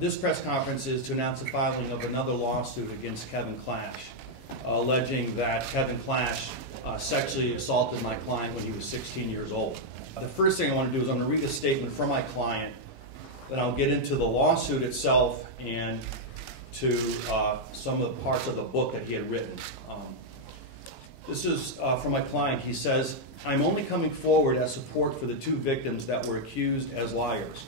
This press conference is to announce the filing of another lawsuit against Kevin Clash, alleging that Kevin Clash sexually assaulted my client when he was 16 years old. The first thing I want to do is I'm going to read a statement from my client, then I'll get into the lawsuit itself and to some of the parts of the book that he had written. This is from my client. He says, "I'm only coming forward as support for the two victims that were accused as liars.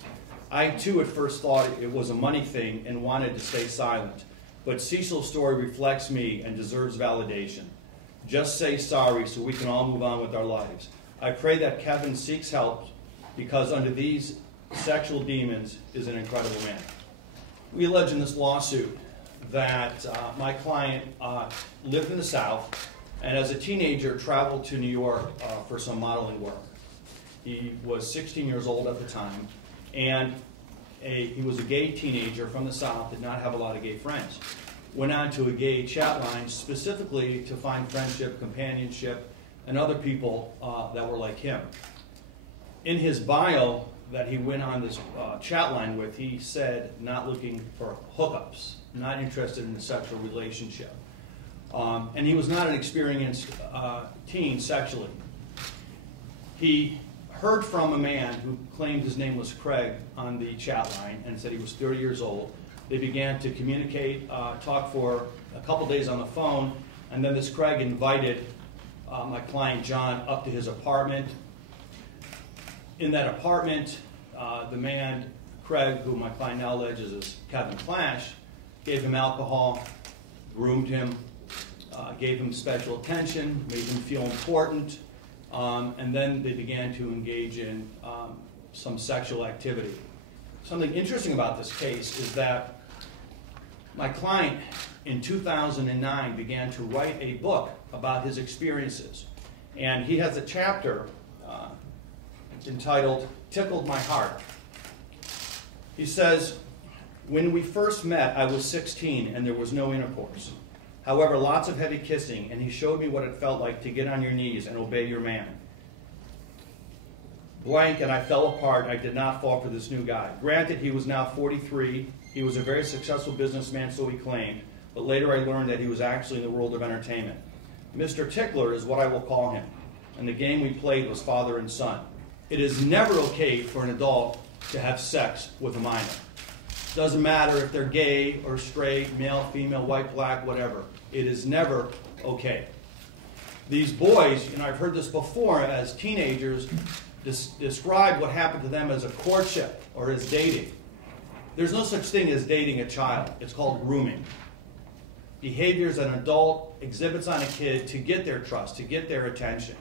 I, too, at first thought it was a money thing and wanted to stay silent. But Cecil's story reflects me and deserves validation. Just say sorry so we can all move on with our lives. I pray that Kevin seeks help because under these sexual demons is an incredible man." We allege in this lawsuit that my client lived in the South and as a teenager traveled to New York for some modeling work. He was 16 years old at the time, and he was a gay teenager from the South, did not have a lot of gay friends. Went on to a gay chat line specifically to find friendship, companionship, and other people that were like him. In his bio that he went on this chat line with, he said not looking for hookups, not interested in a sexual relationship. And he was not an experienced teen sexually. He heard from a man who claimed his name was Craig on the chat line and said he was 30 years old. They began to communicate, talk for a couple days on the phone, and then this Craig invited my client John up to his apartment. In that apartment, the man, Craig, who my client now alleges is Kevin Clash, gave him alcohol, groomed him, gave him special attention, made him feel important, and then they began to engage in some sexual activity. Something interesting about this case is that my client in 2009 began to write a book about his experiences. And he has a chapter entitled "Tickled My Heart." He says, "When we first met, I was 16 and there was no intercourse. However, lots of heavy kissing, and he showed me what it felt like to get on your knees and obey your man. Blank, and I fell apart. I did not fall for this new guy. Granted, he was now 43. He was a very successful businessman, so he claimed, but later I learned that he was actually in the world of entertainment. Mr. Tickler is what I will call him, and the game we played was father and son. It is never okay for an adult to have sex with a minor. Doesn't matter if they're gay or straight, male, female, white, black, whatever. It is never okay." These boys, I've heard this before as teenagers, describe what happened to them as a courtship or as dating. There's no such thing as dating a child. It's called grooming. Behaviors an adult exhibits on a kid to get their trust, to get their attention.